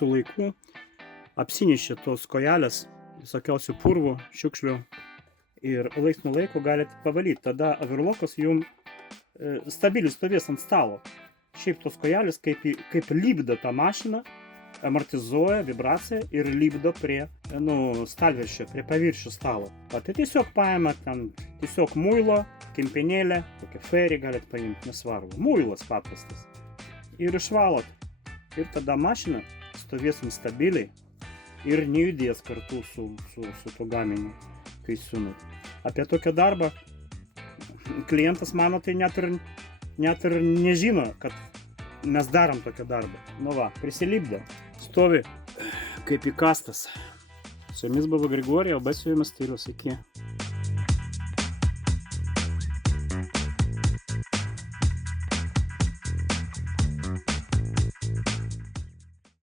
su laiku apsinešė tos kojelės, visokiausių purvų, šiukšlių ir laiks nuo laiko galite pavalyti. Tada overlockas jums stabiliai stovės ant stalo. Šiaip tos kojelės kaip lipdo tą mašiną, amortizuoja vibraciją ir lipdo prie stalviršio, prie paviršių stalo. Tai tiesiog paima ten tiesiog muilo, kempinėlę, kokią ferį galite paimti, nesvarbu. Muilas paprastas. Ir išvalot. Ir tada mašina stovės stabiliai ir nejudės kartu su tuo gaminiu, kai siūnat. Apie tokią darbą klientas mano tai net ir nežino, kad mes darom tokią darbą. Nu va, prisilipdė. Stovi kaip įkastas. Su jumis buvo Grigorija, o be su jumis Stilius. Iki.